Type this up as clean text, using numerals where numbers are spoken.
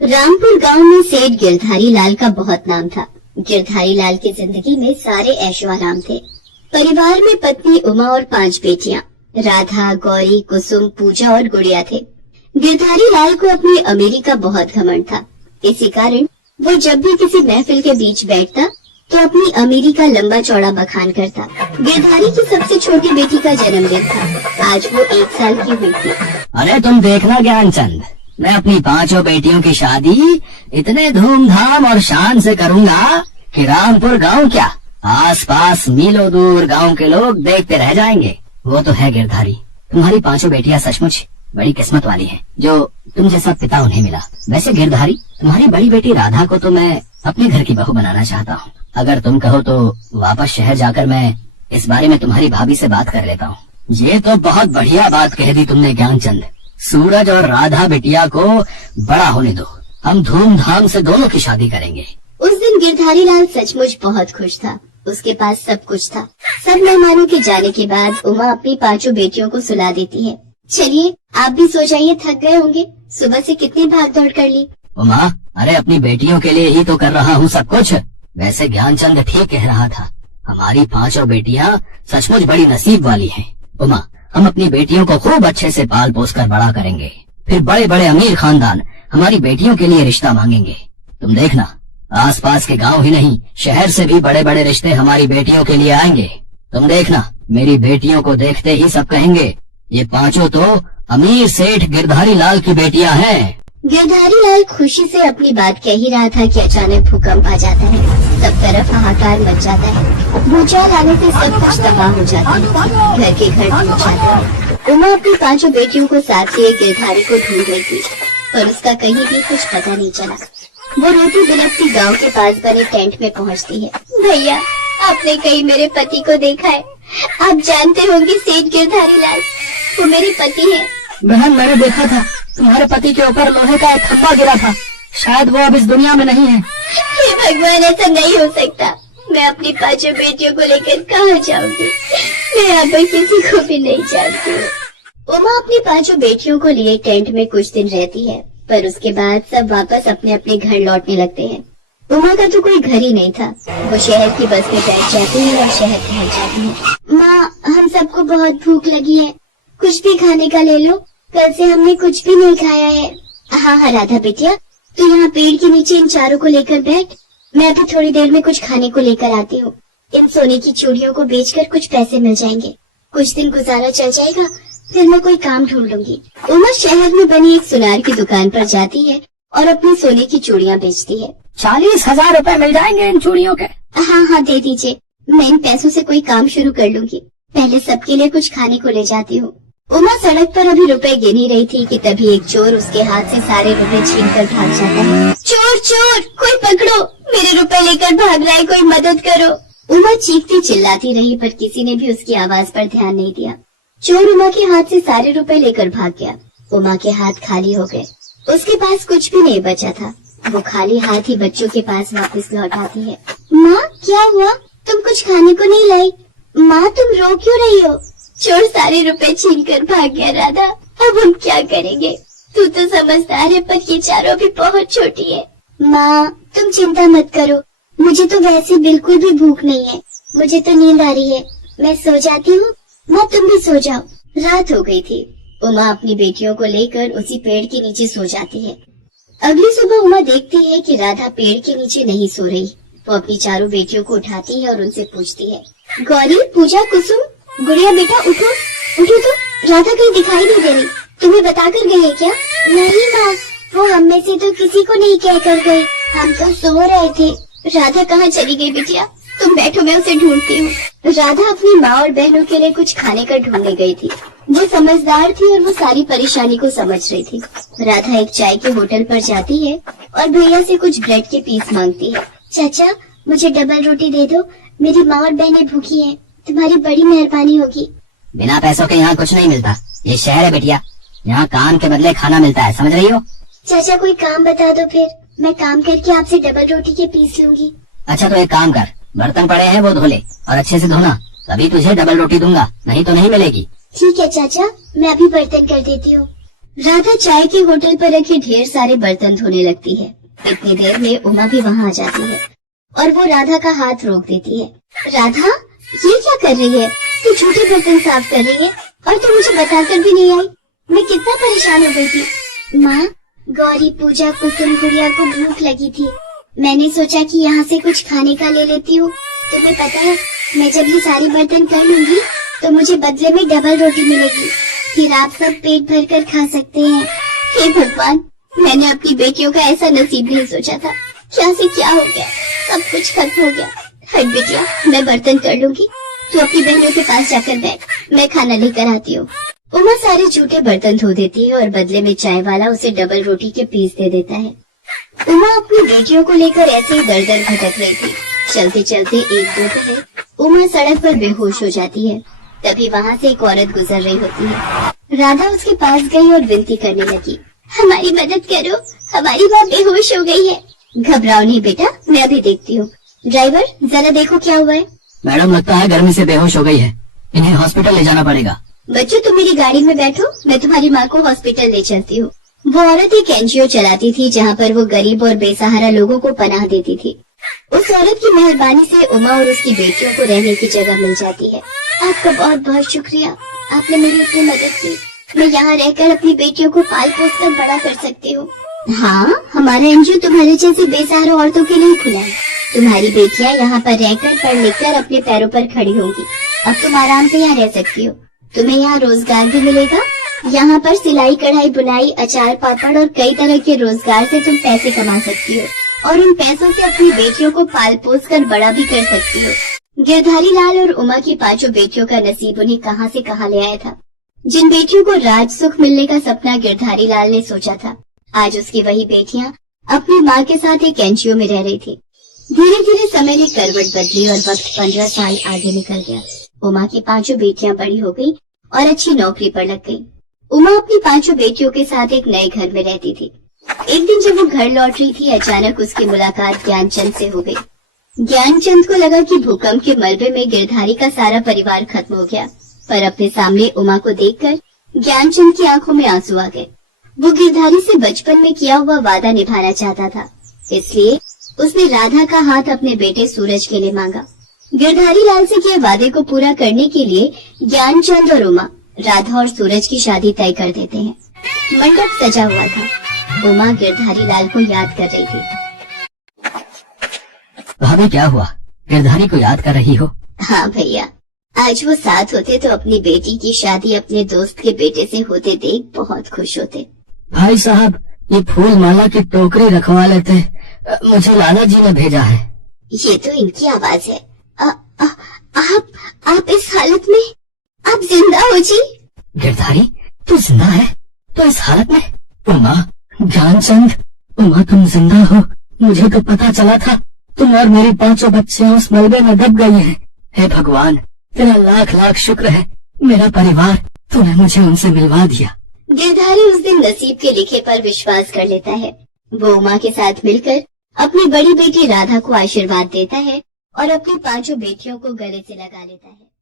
रामपुर गांव में सेठ गिरधारी लाल का बहुत नाम था। गिरधारी लाल की जिंदगी में सारे ऐशो आराम थे। परिवार में पत्नी उमा और 5 बेटियां राधा, गौरी, कुसुम, पूजा और गुड़िया थे। गिरधारी लाल को अपनी अमीरी का बहुत घमंड था। इसी कारण वो जब भी किसी महफिल के बीच बैठता तो अपनी अमीरी का लंबा चौड़ा बखान करता। गिरधारी की सबसे छोटी बेटी का जन्मदिन था। आज वो 1 साल की हुई थी। अरे तुम देखना ज्ञानचंद, मैं अपनी 5 बेटियों की शादी इतने धूमधाम और शान से करूंगा कि रामपुर गांव क्या, आसपास मीलों दूर गांव के लोग देखते रह जाएंगे। वो तो है गिरधारी, तुम्हारी 5 बेटियां सचमुच बड़ी किस्मत वाली हैं, जो तुम जैसा पिता उन्हें मिला। वैसे गिरधारी, तुम्हारी बड़ी बेटी राधा को तो मैं अपने घर की बहू बनाना चाहता हूँ। अगर तुम कहो तो वापस शहर जाकर मैं इस बारे में तुम्हारी भाभी से बात कर लेता हूँ। ये तो बहुत बढ़िया बात कह दी तुमने ज्ञानचंद। सूरज और राधा बिटिया को बड़ा होने दो, हम धूमधाम से दोनों की शादी करेंगे। उस दिन गिरधारी लाल सचमुच बहुत खुश था। उसके पास सब कुछ था। सब मेहमानों के जाने के बाद उमा अपनी 5 बेटियों को सुला देती है। चलिए आप भी सो जाइए, थक गए होंगे, सुबह से कितनी भाग दौड़ कर ली। उमा, अरे अपनी बेटियों के लिए ही तो कर रहा हूँ सब कुछ। वैसे ज्ञानचंद ठीक कह रहा था, हमारी 5 बेटियां सचमुच बड़ी नसीब वाली हैं। उमा, हम अपनी बेटियों को खूब अच्छे से पाल पोस कर बड़ा करेंगे, फिर बड़े बड़े अमीर खानदान हमारी बेटियों के लिए रिश्ता मांगेंगे। तुम देखना, आसपास के गांव ही नहीं, शहर से भी बड़े बड़े रिश्ते हमारी बेटियों के लिए आएंगे। तुम देखना, मेरी बेटियों को देखते ही सब कहेंगे ये 5 तो अमीर सेठ गिरधारी लाल की बेटियां हैं। गिरधारी लाल खुशी से अपनी बात कह ही रहा था कि अचानक भूकंप आ जाता है। सब तरफ हाहाकार मच जाता है। भूचाल आने से सब कुछ तबाह हो जाता है। घर के घर टूट जाते हैं। उमा अपनी 5 बेटियों को साथ लिए गिरधारी को ढूंढ रही थी, पर उसका कहीं भी कुछ पता नहीं चला। वो रोती बिलखती गांव के पास बने टेंट में पहुंचती है। भैया, आपने कहीं मेरे पति को देखा है? आप जानते होंगे सेठ गिरधारी लाल, वो मेरे पति है। बहन, मैंने देखा था, तुम्हारे पति के ऊपर लोहे का एक खंभा गिरा था। शायद वो अब इस दुनिया में नहीं है। हे भगवान, ऐसा नहीं हो सकता। मैं अपनी 5 बेटियों को लेकर कहाँ जाऊंगी? मैं यहाँ पर किसी को भी नहीं जानती हूँ। उमा अपनी 5 बेटियों को लिए टेंट में कुछ दिन रहती है, पर उसके बाद सब वापस अपने अपने घर लौटने लगते हैं। उमा का तो कोई घर ही नहीं था। वो शहर की बस में बैठ जाती है और शहर पहुँच जाती है। माँ, हम सबको बहुत भूख लगी है, कुछ भी खाने का ले लो, कल से हमने कुछ भी नहीं खाया है। हाँ हाँ राधा बेटिया, तू यहाँ पेड़ के नीचे इन चारों को लेकर बैठ, मैं अभी थोड़ी देर में कुछ खाने को लेकर आती हूँ। इन सोने की चूड़ियों को बेचकर कुछ पैसे मिल जाएंगे, कुछ दिन गुजारा चल जाएगा, फिर मैं कोई काम ढूंढ लूंगी। उमा शहर में बनी एक सुनार की दुकान पर जाती है और अपनी सोने की चूड़ियाँ बेचती है। 40,000 रुपए मिल जाएंगे इन चूड़ियों के। हाँ हाँ दे दीजिए, मैं इन पैसों से कोई काम शुरू कर लूंगी। पहले सबके लिए कुछ खाने को ले जाती हूँ। उमा सड़क पर अभी रुपए गिन ही रही थी कि तभी एक चोर उसके हाथ से सारे रुपए छीन कर भाग जाता है। चोर चोर, कोई पकड़ो, मेरे रुपए लेकर भाग रहा है, कोई मदद करो। उमा चीखती चिल्लाती रही, पर किसी ने भी उसकी आवाज पर ध्यान नहीं दिया। चोर उमा के हाथ से सारे रुपए लेकर भाग गया। उमा के हाथ खाली हो गए, उसके पास कुछ भी नहीं बचा था। वो खाली हाथ ही बच्चों के पास वापस लौट आती है। माँ, क्या हुआ? तुम कुछ खाने को नहीं लाई? माँ, तुम रो क्यों रही हो? चोर सारे रुपए छीन कर भाग गया राधा, अब हम क्या करेंगे? तू तो समझदार है, पर ये चारों भी बहुत छोटी है। माँ, तुम चिंता मत करो, मुझे तो वैसे बिल्कुल भी भूख नहीं है, मुझे तो नींद आ रही है, मैं सो जाती हूँ। माँ, तुम भी सो जाओ। रात हो गई थी। उमा अपनी बेटियों को लेकर उसी पेड़ के नीचे सो जाती है। अगली सुबह उमा देखती है कि राधा पेड़ के नीचे नहीं सो रही। वो अपनी चारों बेटियों को उठाती है और उनसे पूछती है, गौरी, पूजा, कुसुम, गुड़िया बेटा उठो, उठो तो, राधा कहीं दिखाई नहीं दे रही, तुम्हें बता कर गई है क्या? नहीं माँ, वो हम में से तो किसी को नहीं कह कर गई, हम तो सो रहे थे। राधा कहाँ चली गई बिटिया? तुम बैठो, मैं उसे ढूंढती हूँ। राधा अपनी माँ और बहनों के लिए कुछ खाने का ढूंढने गई थी। वो समझदार थी और वो सारी परेशानी को समझ रही थी। राधा एक चाय के होटल पर जाती है और भैया से कुछ ब्रेड के पीस मांगती है। चाचा, मुझे डबल रोटी दे दो, मेरी माँ और बहनें भूखी हैं, तुम्हारी बड़ी मेहरबानी होगी। बिना पैसों के यहाँ कुछ नहीं मिलता, ये शहर है बेटिया, यहाँ काम के बदले खाना मिलता है, समझ रही हो? चाचा, कोई काम बता दो, फिर मैं काम करके आपसे डबल रोटी के पीस लूंगी। अच्छा तो एक काम कर, बर्तन पड़े हैं वो धो ले और अच्छे से धोना, तभी तुझे डबल रोटी दूंगा, नहीं तो नहीं मिलेगी। ठीक है चाचा, मैं अभी बर्तन कर देती हूँ। राधा चाय के होटल पर रखे ढेर सारे बर्तन धोने लगती है। इतनी देर में उमा भी वहाँ आ जाती है और वो राधा का हाथ रोक देती है। राधा, ये क्या कर रही है? तू झूठे बर्तन साफ कर रही है और तू मुझे बताकर भी नहीं आई। मैं कितना परेशान हो गई थी। माँ, गौरी पूजा कुसुम गुड़िया को भूख लगी थी। मैंने सोचा कि यहाँ से कुछ खाने का ले लेती हूँ। तुम्हें पता है, मैं जब ये सारे बर्तन कर लूंगी तो मुझे बदले में डबल रोटी मिलेगी। फिर आप सब पेट भर कर खा सकते हैं। हे भगवान, मैंने अपनी बेटियों का ऐसा नसीब नहीं सोचा था। क्या से क्या हो गया, सब कुछ खत्म हो गया। हट बिटिया, मैं बर्तन कर लूंगी, तू अपनी बहनों के पास जाकर बैठ, मैं खाना लेकर आती हूँ। उमा सारे झूठे बर्तन धो देती है और बदले में चाय वाला उसे डबल रोटी के पीस दे देता है। उमा अपनी बेटियों को लेकर ऐसे ही दर दर भटक रही थी। चलते चलते एक दोपहर उमा सड़क पर बेहोश हो जाती है। तभी वहाँ से एक औरत गुजर रही होती है। राधा उसके पास गई और विनती करने लगी, हमारी मदद करो, हमारी माँ बेहोश हो गई है। घबराओ नहीं बेटा, मैं अभी देखती हूँ। ड्राइवर, जरा देखो क्या हुआ है। मैडम, लगता है गर्मी से बेहोश हो गई है, इन्हें हॉस्पिटल ले जाना पड़ेगा। बच्चों, तुम मेरी गाड़ी में बैठो, मैं तुम्हारी माँ को हॉस्पिटल ले चलती हूँ। वो औरत एक एनजीओ चलाती थी जहाँ पर वो गरीब और बेसहारा लोगों को पनाह देती थी। उस औरत की मेहरबानी से उमा और उसकी बेटियों को रहने की जगह मिल जाती है। आपका बहुत बहुत शुक्रिया, आपने मेरी इतनी मदद की। मैं यहाँ रहकर अपनी बेटियों को पाल पोस कर बड़ा कर सकती हूँ। हाँ, हमारा एनजीओ तुम्हारे जैसे बेसहारा औरतों के लिए खुला है। तुम्हारी बेटियाँ यहाँ पर रहकर पढ़ लिख कर अपने पैरों पर खड़ी होंगी। अब तुम आराम से यहाँ रह सकती हो। तुम्हें यहाँ रोजगार भी मिलेगा। यहाँ पर सिलाई कढ़ाई बुनाई अचार पापड़ और कई तरह के रोजगार से तुम पैसे कमा सकती हो और उन पैसों से अपनी बेटियों को पाल पोस कर बड़ा भी कर सकती हो। गिरधारी लाल और उमा की पांचों बेटियों का नसीब उन्हें कहां से कहां ले आया था। जिन बेटियों को राज सुख मिलने का सपना गिरधारी लाल ने सोचा था, आज उसकी वही बेटियां अपनी माँ के साथ एक एनजीओ में रह रही थी। धीरे धीरे समय ने करवट बदली और वक्त 15 साल आगे निकल गया। उमा की पांचों बेटियां बड़ी हो गई और अच्छी नौकरी पर लग गई। उमा अपनी पांचों बेटियों के साथ एक नए घर में रहती थी। एक दिन जब वो घर लौट रही थी, अचानक उसकी मुलाकात ज्ञानचंद से हो गई। ज्ञानचंद को लगा कि भूकंप के मलबे में गिरधारी का सारा परिवार खत्म हो गया, पर अपने सामने उमा को देखकर ज्ञानचंद की आंखों में आंसू आ गए। वो गिरधारी से बचपन में किया हुआ वादा निभाना चाहता था, इसलिए उसने राधा का हाथ अपने बेटे सूरज के लिए मांगा। गिरधारी लाल से किए वादे को पूरा करने के लिए ज्ञानचंद और उमा राधा और सूरज की शादी तय कर देते हैं। मंडप सजा हुआ था। उमा गिरधारी लाल को याद कर रही थी। भाभी, क्या हुआ? गिरधारी को याद कर रही हो? हाँ भैया, आज वो साथ होते तो अपनी बेटी की शादी अपने दोस्त के बेटे से होते देख बहुत खुश होते। भाई साहब, ये फूल माला की टोकरी रखवा लेते, मुझे लाला जी ने भेजा है। ये तो इनकी आवाज है। आप इस हालत में, आप जिंदा हो जी? गिरधारी, तू जिंदा है? तो इस हालत में? उमा, ज्ञानचंद, उमा तुम जिंदा हो? मुझे तो पता चला था तुम और मेरी पांचों बच्चियां उस मलबे में दब गई हैं। हे भगवान, तेरा लाख लाख शुक्र है, मेरा परिवार, तूने मुझे उनसे मिलवा दिया। गिरधारी उस दिन नसीब के लिखे पर विश्वास कर लेता है। वो उमा के साथ मिलकर अपनी बड़ी बेटी राधा को आशीर्वाद देता है और अपनी पांचों बेटियों को गले से लगा लेता है।